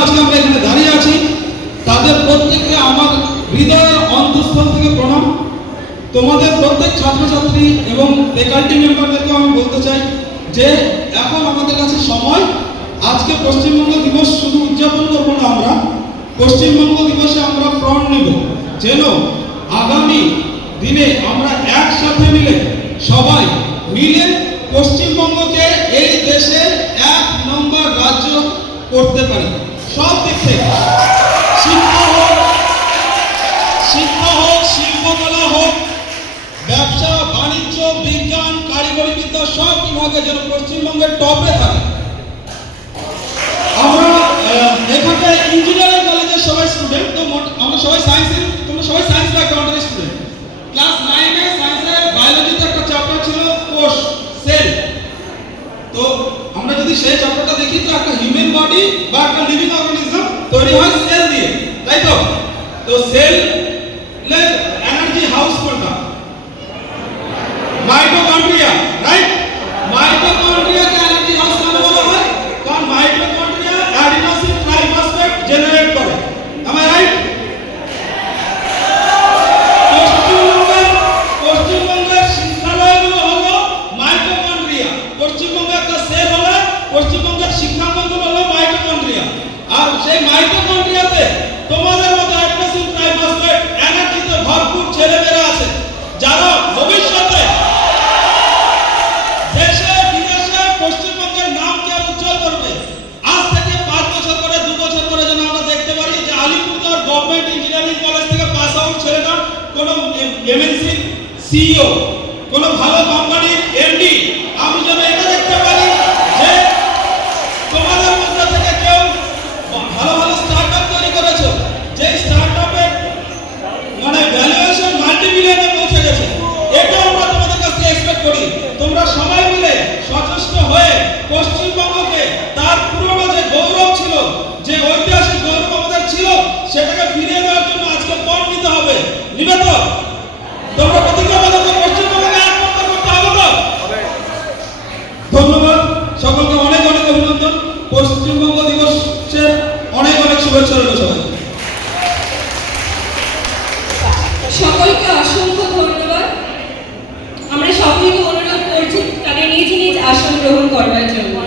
আজকে আমরা এখানে দাঁড়িয়ে আছি, তাদের প্রত্যেককে আমার হৃদয়ের অন্তঃস্থল থেকে প্রণাম। তোমাদের প্রত্যেক ছাত্রছাত্রী এবং ফ্যাকাল্টি মেম্বারদেরকে আমি বলতে চাই যে এখন আমাদের কাছে সময়, আজকে পশ্চিমবঙ্গ দিবস শুধু উদযাপন করবো না, আমরা পশ্চিমবঙ্গ দিবসে আমরা প্রণ নেব যেন আগামী দিনে আমরা একসাথে মিলে সবাই মিলে পশ্চিমবঙ্গকে এই দেশে 1 নম্বর রাজ্য করতে পারি। সব দিক থেকে শিক্ষা হোক, শিল্পকলা হোক, ব্যবসা বাণিজ্য, বিজ্ঞান, কারিগরি বিদ্যা সব বিভাগে যেন পশ্চিমবঙ্গের টপে থাকে। আমরা এখানে ইঞ্জিনিয়ারিং কলেজের সবাই স্টুডেন্ট, তো আমরা সবাই সায়েন্সের, তোমরা সবাই সায়েন্স ব্যাকগ্রাউন্ডের স্টুডেন্ট। ক্লাস 9 এ সায়েন্সের বায়োলজিতে একটা চ্যাপ্টার ছিল কোষ, সেল। তো আমরা যদি সেই চ্যাপ্টারটা দেখি তো একটা হিউম্যান বডি বা একটা লিভিং অর্গানিজম তৈরি হয় সেল দিয়ে, তাই তো? তো সেল এর এনার্জি হাউস কোনটা? Mitochondria, right? মাইটোকন্ড্রিয়াকে এনার্জি হাউস কেন বলা হয়? কারণ মাইটোকন্ড্রিয়া অ্যাডিনোসিন ট্রাইফসফেট জেনারেট করে। Am I right? পশ্চিমবঙ্গের শিক্ষালয়গুলো হলো মাইটোকন্ড্রিয়া। পশ্চিমবঙ্গে একটা সেল হলো, পশ্চিমবঙ্গের শিক্ষাঙ্গনগুলো হলো মাইটোকন্ড্রিয়া। আর সেই মাইটোকন্ড্রিয়াতে তোমাদের মতো অ্যাডিনোসিন ট্রাইফসফেট এনার্জিতে ভরপুর ছেলেমেয়েরা আছে, যারা ভবিষ্যতে দেশে বিদেশে পশ্চিমবঙ্গের নামকে উজ্জ্বল করবে। আজ থেকে 5 বছর করে, 2 বছর করে যেন আমরা দেখতে পারি যে আলিপুরদুয়ার গভর্নমেন্ট ইঞ্জিনিয়ারিং কলেজ থেকে পাস আউট ছেলেটা কোনো এমএনসি সিইও, কোনো ভালো কোম্পানির এমডি, আমি যেন এটা দেখতে পারি যে তোমাদের মধ্যে থেকে কেউ ভালো ভালো স্টার্টআপ তৈরি করেছো, যে স্টার্টআপের মানে ভ্যালুয়েশন মাল্টিমিলিয়নে পৌঁছে গেছে। এটা আমরা তোমাদের কাছ থেকে এক্সপেক্ট করি। তোমরা সবাই মিলে সচেষ্ট হয়ে পশ্চিমবঙ্গকে তার পুরনো যে গৌরব ছিল, যে ঐতিহাসিক গৌরব আমাদের ছিল, সেটাকে ফিরিয়ে দেওয়ার জন্য আজকে পণ নিতে হবে। নিবে তো? তোমরা প্রতিজ্ঞাবদ্ধ পশ্চিমবঙ্গকে এক নম্বর করতে হবে তো? ধন্যবাদ সকলকে, অনেক অনেক অভিনন্দন। পশ্চিমবঙ্গ দিবসের অনেক অনেক শুভেচ্ছা রইল সবাই। সকলকে অসংখ্য ধন্যবাদ। আমরা সকলকে অনুরোধ করছি তাদের নিজ নিজ আসন গ্রহণ করবার জন্য।